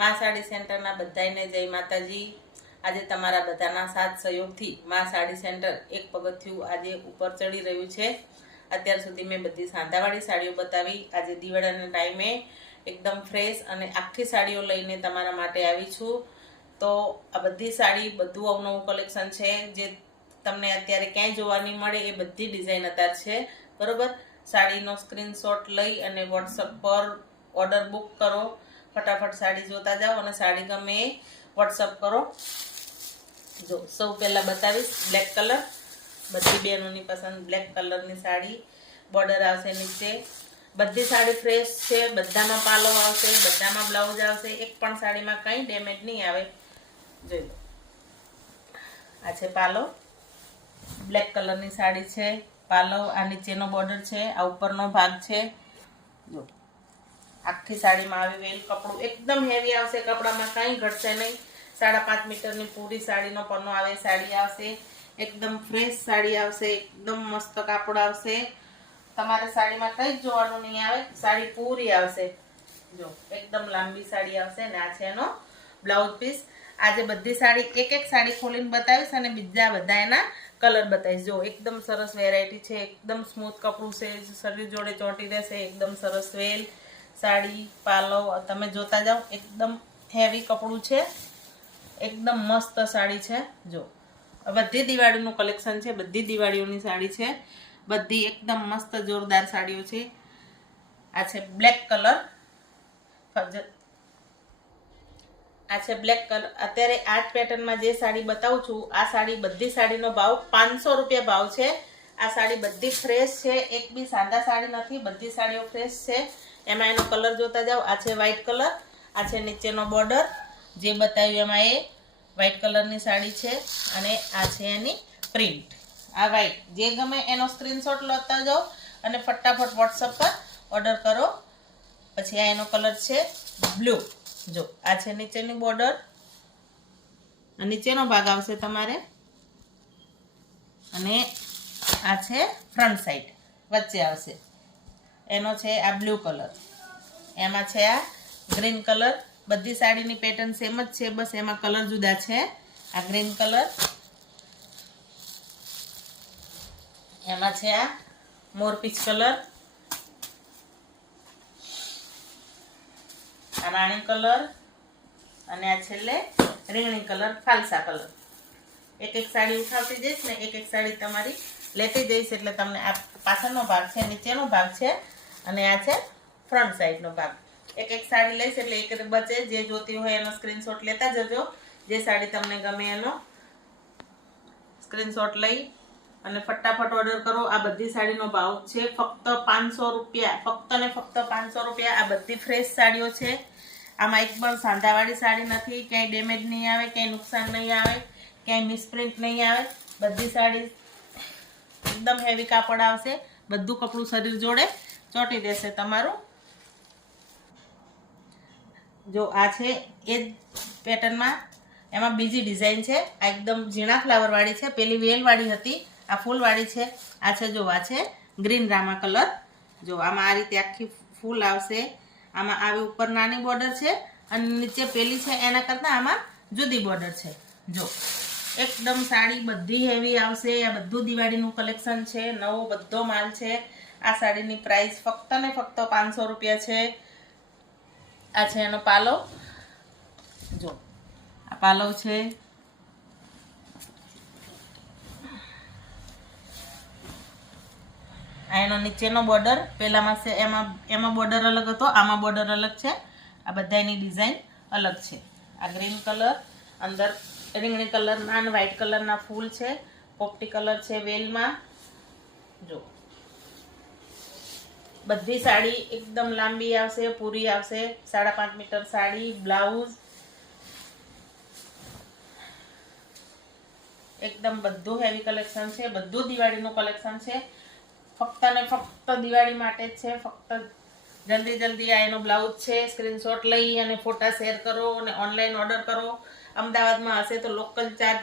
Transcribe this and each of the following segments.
માં સાડી સેન્ટરના બધાને જય માતાજી। આજે તમારા બધાના સાથ સહયોગથી માં સાડી સેન્ટર એક પગથિયું આજે ઉપર ચડી રહ્યું છે। અત્યાર સુધી મેં બધી સાંધાવાળી સાડીઓ બતાવી। આજે દિવાળીના ટાઈમે એકદમ ફ્રેશ અને આખી સાડીઓ લઈને તમારા માટે આવી છું। તો આ બધી સાડી બધું અવનવું કલેક્શન છે જે તમને અત્યારે ક્યાંય જોવા નહીં મળે એ બધી ડિઝાઇન અત્યારે છે, બરોબર। સાડીનો સ્ક્રીનશોટ લઈ અને વોટ્સઅપ પર ઓર્ડર બુક કરો। ફટાફટ સાડી જોતા જાઓ અને સાડી ગમે એ વોટ્સઅપ કરો। જો સૌ પહેલા બતાવીશ બ્લેક કલર, બધી બહેનોની પસંદ બ્લેક કલરની સાડી, બોર્ડર આવશે નીચે। બધી સાડી ફ્રેશ છે, બધામાં પાલો આવશે, બધામાં બ્લાઉઝ આવશે, એક પણ સાડીમાં કંઈ ડેમેજ નહીં આવે। જોઈ લો, આ છે પાલો, બ્લેક કલરની સાડી છે। પાલો આ નીચેનો બોર્ડર છે, આ ઉપરનો ભાગ છે। જો આખી સાડીમાં આવી વેલ કપડું એકદમ હેવી આવશે, કપડામાં કંઈ ઘટશે નહીં। 5.5 મીટરની પૂરી સાડીનો પન્નો આવે, સાડી આવશે એકદમ ફ્રેશ સાડી આવશે, એકદમ મસ્ત કાપડ આવશે। તમારે સાડીમાં કંઈ જ જોવાનું નહીં આવે, સાડી પૂરી આવશે। જો એકદમ લાંબી સાડી આવશે ને આ છે એનો બ્લાઉઝ પીસ। આજે બધી સાડી એક સાડી ખોલીને બતાવીશ અને બીજા બધા એના કલર બતાવીશ। જો એકદમ સરસ વેરાયટી છે, એકદમ સ્મૂથ કપડું છે, શરીર જોડે ચોંટી રહેશે, એકદમ સરસ વેલ સાડી, પાલો તમે જોતા જાઓ, એકદમ હેવી કપડું છે, એકદમ મસ્ત સાડી છે। જો બધી દિવાળીનું કલેક્શન છે, બધી દિવાળીઓની સાડી છે, બધી એકદમ મસ્ત જોરદાર સાડીઓ છે। આ છે બ્લેક કલર, આ છે બ્લેક કલર। અત્યારે આ જ પેટર્નમાં જે સાડી બતાવું છું આ સાડી બધી સાડીનો ભાવ 500 રૂપિયા ભાવ છે। આ સાડી બધી ફ્રેશ છે, એક બી સાદા સાડી નથી, બધી સાડીઓ ફ્રેશ છે। એમાં એનો કલર જોતા જાઓ। આ છે વ્હાઈટ કલર, આ છે નીચેનો બોર્ડર જે બતાવ્યું એમાં એ વ્હાઈટ કલરની સાડી છે અને આ છે એની પ્રિન્ટ। આ વ્હાઈટ જે ગમે એનો સ્ક્રીનશોટ લેતા જાઓ અને ફટાફટ વોટ્સઅપ પર ઓર્ડર કરો। પછી આ એનો કલર છે બ્લુ। જો આ છે નીચેની બોર્ડર, નીચેનો ભાગ આવશે તમારે અને આ છે ફ્રન્ટ સાઈડ વચ્ચે આવશે, એનો છે આ બ્લુ કલર। એમાં છે આ ગ્રીન કલર। બધી સાડીની પેટર્ન સેમ જ છે, બસ એમાં કલર જુદા છે। આ ગ્રીન કલર, એમાં છે આ મોરપીચ કલર, આ રાણી કલર અને આ છેલ્લે રીંગણી કલર, ફાલસા કલર। એક સાડી ઉઠાવતી જઈશ ને એક સાડી તમારી લેતી જઈશ એટલે તમને આ પાછળનો ભાગ છે, નીચેનો ભાગ છે અને આ છે ફ્રન્ટ સાઈડનો ભાગ। એક સાડી લઈશ એટલે એક બચે। જે જોતી હોય એનો સ્ક્રીનશોટ લેતા જજો। જે સાડી તમને ગમે એનો સ્ક્રીનશોટ લઈ અને ફટાફટ ઓર્ડર કરો। આ બધી સાડીનો ભાવ છે ફક્ત 500 રૂપિયા, ફક્ત ને ફક્ત 500 રૂપિયા। આ બધી ફ્રેશ સાડીઓ છે, આમાં એક પણ સાંધાવાળી સાડી નથી, ક્યાંય ડેમેજ નહીં આવે, ક્યાંય નુકસાન નહીં આવે, ક્યાંય મિસપ્રિન્ટ નહીં આવે। બધી સાડી એકદમ હેવી કાપડ આવશે, બધું કપડું શરીર જોડે ચોંટી રહેશે તમારું। જો આ છે એ જ પેટર્નમાં, એમાં બીજી ડિઝાઇન છે। આ એકદમ ઝીણા ફ્લાવરવાળી છે, પેલી વેલવાળી હતી, આ ફૂલવાળી છે। આ છે જો આ છે ગ્રીન રામા કલર। જો આમાં આ રીતે આખી ફૂલ આવશે, આમાં આવી ઉપર નાની બોર્ડર છે અને નીચે પેલી છે એના કરતાં આમાં જુદી બોર્ડર છે। જો એકદમ સાડી બધી હેવી આવશે। આ બધું દિવાળીનું કલેક્શન છે, નવો બધો માલ છે। આ સાડીની પ્રાઇસ ફક્ત ને ફક્ત 500 રૂપિયા છે। આ છે એનો પાલો, જો આ પાલો છે, આ એનો નીચેનો બોર્ડર, પેલામાં છે એમાં બોર્ડર અલગ હતો, આમાં બોર્ડર અલગ છે। આ બધાની ડિઝાઇન અલગ છે। આ ગ્રીન કલર, અંદર રીંગણી કલરના અને વ્હાઈટ કલરના ફૂલ છે, પોપટી કલર છે વેલમાં। જો બધી સાડી એકદમ લાંબી આવશે, પૂરી આવશે, 5.5 મીટર સાડી, બ્લાઉઝ એકદમ બધું હેવી કલેક્શન છે, બધું દિવાળીનું કલેક્શન છે। ફક્ત ને ફક્ત દિવાળી માટે જ છે। ફક્ત જલ્દી આ એનો બ્લાઉઝ છે, સ્ક્રીનશોટ લઈ અને ફોટા શેર કરો અને ઓનલાઈન ઓર્ડર કરો। અમદાવાદમાં હશે તો લોકલ ચાર્જ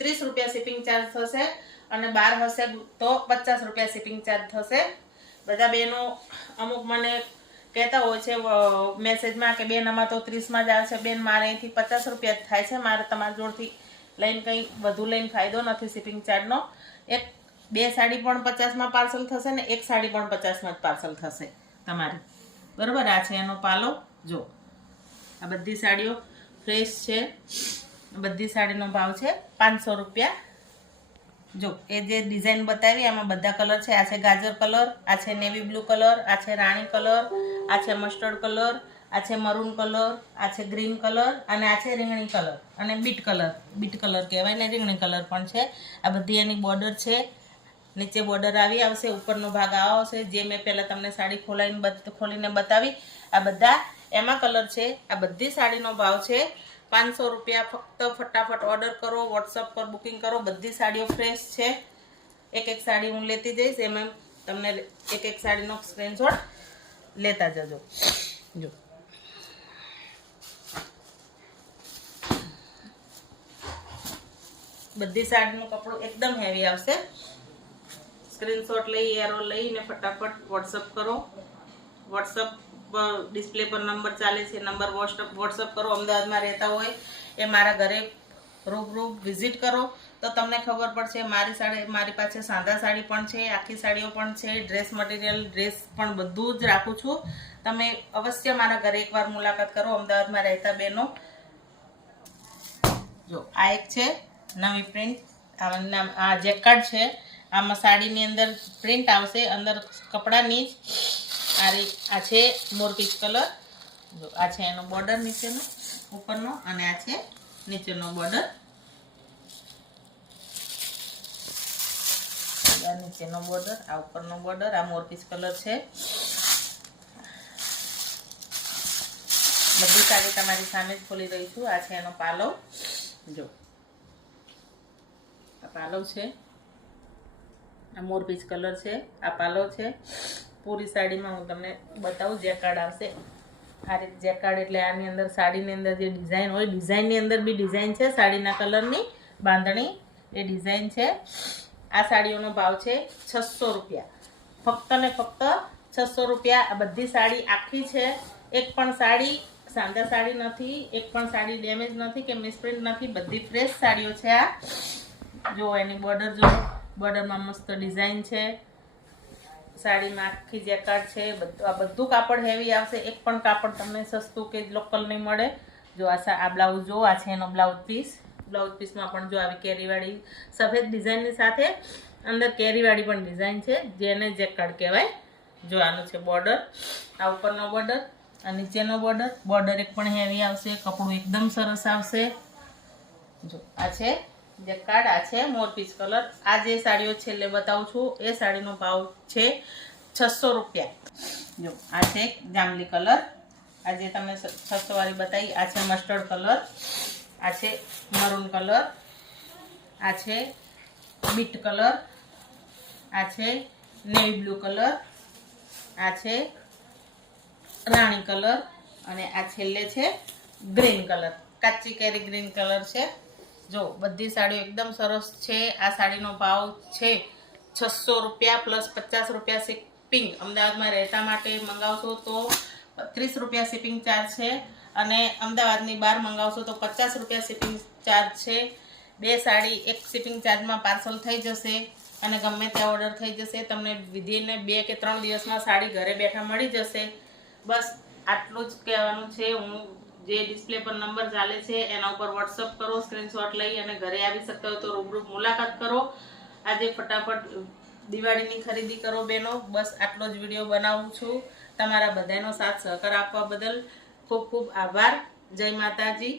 30 રૂપિયા શિપિંગ ચાર્જ થશે અને બહાર હશે તો 50 રૂપિયા શિપિંગ ચાર્જ થશે। બધા બહેનો અમુક મને કહેતા હોય છે મેસેજમાં કે બેન આમાં તો 30માં જ આવે છે. બેન મારે અહીંથી 50 રૂપિયા જ થાય છે, મારે તમારા જોડથી લઈને કંઈ વધુ લઈને ફાયદો નથી શિપિંગ ચાર્જનો. એક 2 સાડી પણ 50માં પાર્સલ થશે ને એક સાડી પણ 50માં જ પાર્સલ થશે તમારી, બરાબર. આ છે એનો પાલો. જો આ બધી સાડીઓ ફ્રેશ છે. બધી સાડીનો ભાવ છે 500 રૂપિયા. જો એ જે ડિઝાઇન બતાવી એમાં બધા કલર છે. આ છે ગાજર કલર, આ છે નેવી બ્લુ કલર, આ છે રાણી કલર, આ છે મસ્ટર્ડ કલર, આ છે મરૂન કલર, આ છે ગ્રીન કલર અને આ છે રીંગણી કલર અને બીટ કલર કહેવાય ને, રીંગણી કલર પણ છે. આ બધી એની બોર્ડર છે. નીચે બોર્ડર આવી આવશે, ઉપરનો ભાગ આવો આવશે. જે મેં પહેલાં તમને સાડી ખોલીને બતાવી આ બધા એમાં કલર છે. આ બધી સાડીનો ભાવ છે 500 રૂપિયા. ફક્ત ફટાફટ ઓર્ડર કરો, વોટ્સઅપ પર બુકિંગ કરો. બધી સાડીઓ ફ્રેશ છે. એક સાડી હું લેતી જઈશ, એમાં તમને એક સાડીનો સ્ક્રીનશોટ લેતા જજો. જો બધી સાડીનું કપડું એકદમ હેવી આવશે. સ્ક્રીનશોટ લઈ એરો લઈને ફટાફટ વોટ્સઅપ કરો. વોટ્સઅપ ડિસ્પ્લે પર નંબર ચાલે છે, નંબર વોટ્સઅપ કરો. અમદાવાદમાં રહેતા હોય એ મારા ઘરે રૂબરૂ વિઝિટ કરો તો તમને ખબર પડશે. મારી પાસે સાદા સાડી પણ છે, આખી સાડીઓ પણ છે, ડ્રેસ મટીરિયલ, ડ્રેસ પણ બધું જ રાખું છું. તમે અવશ્ય મારા ઘરે એકવાર મુલાકાત કરો, અમદાવાદમાં રહેતા બહેનો. જો આ એક છે નવી પ્રિન્ટ, આ જેકાર્ડ છે. આમાં સાડીની અંદર પ્રિન્ટ આવશે, અંદર કપડાની જ. આ છે મોરપીચ કલર. જો આ છે એનો બોર્ડર નીચેનો, ઉપરનો, અને આ છે નીચેનો બોર્ડર. આ નીચેનો બોર્ડર, આ ઉપરનો બોર્ડર. આ મોરપીચ કલર છે. બધી સાડી તમારી સામે જ ખોલી રહી છું. આ છે એનો પાલો. જો આ પાલો છે, આ મોરપીચ કલર છે, આ પાલો છે. પૂરી સાડીમાં હું તમને બતાવું. જેકાર્ડ આવશે આ રીતે. જેકાર્ડ એટલે આની અંદર સાડીની અંદર જે ડિઝાઇન હોય, ડિઝાઇનની અંદર બી ડિઝાઇન છે. સાડીના કલરની બાંધણી એ ડિઝાઇન છે. આ સાડીઓનો ભાવ છે 600 રૂપિયા. ફક્ત ને ફક્ત 600 રૂપિયા. આ બધી સાડી આખી છે. એક પણ સાડી સાંદા સાડી નથી, એક પણ સાડી ડેમેજ નથી કે મિસપ્રિન્ટ નથી. બધી ફ્રેશ સાડીઓ છે. આ જો એની બોર્ડર, જો બોર્ડરમાં મસ્ત ડિઝાઇન છે. સાડીમાં આખી જેકાર્ડ છે. આ બધું કાપડ હેવી આવશે. એક પણ કાપડ તમને સસ્તું કે લોકલ નહીં મળે. જો આ બ્લાઉઝ જો આ છે એનો બ્લાઉઝ પીસ. બ્લાઉઝ પીસમાં પણ જો આવી કેરીવાળી સફેદ ડિઝાઇનની સાથે અંદર કેરીવાળી પણ ડિઝાઇન છે, જેને જેકાર્ડ કહેવાય. જો આનું છે બોર્ડર, આ ઉપરનો બોર્ડર, આ નીચેનો બોર્ડર. બોર્ડર એક પણ હેવી આવશે. કપડું એકદમ સરસ આવશે. જો આ છે જેકાર્ડ, આ છે મોરપીચ કલર. આ જે સાડીઓ છેલ્લે બતાવું છું એ સાડીનો ભાવ છે 600 રૂપિયા. જો આ છે જાંબલી કલર. આ જે તમને 600 વાળી બતાવી, આ છે મસ્ટર્ડ કલર, આ છે મરૂન કલર, આ છે બીટ કલર, આ છે નેવી બ્લુ કલર, આ છે રાણી કલર અને આ છેલ્લે છે ગ્રીન કલર. કાચી કેરી ગ્રીન કલર છે. જો બધી સાડીઓ એકદમ સરસ છે. આ સાડીનો ભાવ છે 600 રૂપિયા પ્લસ 50 રૂપિયા શિપિંગ. અમદાવાદમાં રહેતા માટે મંગાવશો તો 30 રૂપિયા શિપિંગ ચાર્જ છે અને અમદાવાદની બહાર મંગાવશો તો 50 રૂપિયા શિપિંગ ચાર્જ છે. 2 સાડી એક શિપિંગ ચાર્જમાં પાર્સલ થઈ જશે અને ગમે ત્યાં ઓર્ડર થઈ જશે. તમને વિધિને 2 કે 3 દિવસમાં સાડી ઘરે બેઠા મળી જશે. બસ આટલું જ કહેવાનું છે. હું જે ડિસ્પ્લે પર નંબર ચાલે છે એના ઉપર વોટ્સઅપ કરો, સ્ક્રીનશોટ લઈ અને ઘરે આવી શકતા હોય તો રૂબરૂ મુલાકાત કરો. આજે ફટાફટ દિવાળીની ખરીદી કરો બહેનો. બસ આટલો જ વિડીયો બનાવું છું. તમારા બધાનો સાથ સહકાર આપવા બદલ ખૂબ ખૂબ આભાર. જય માતાજી.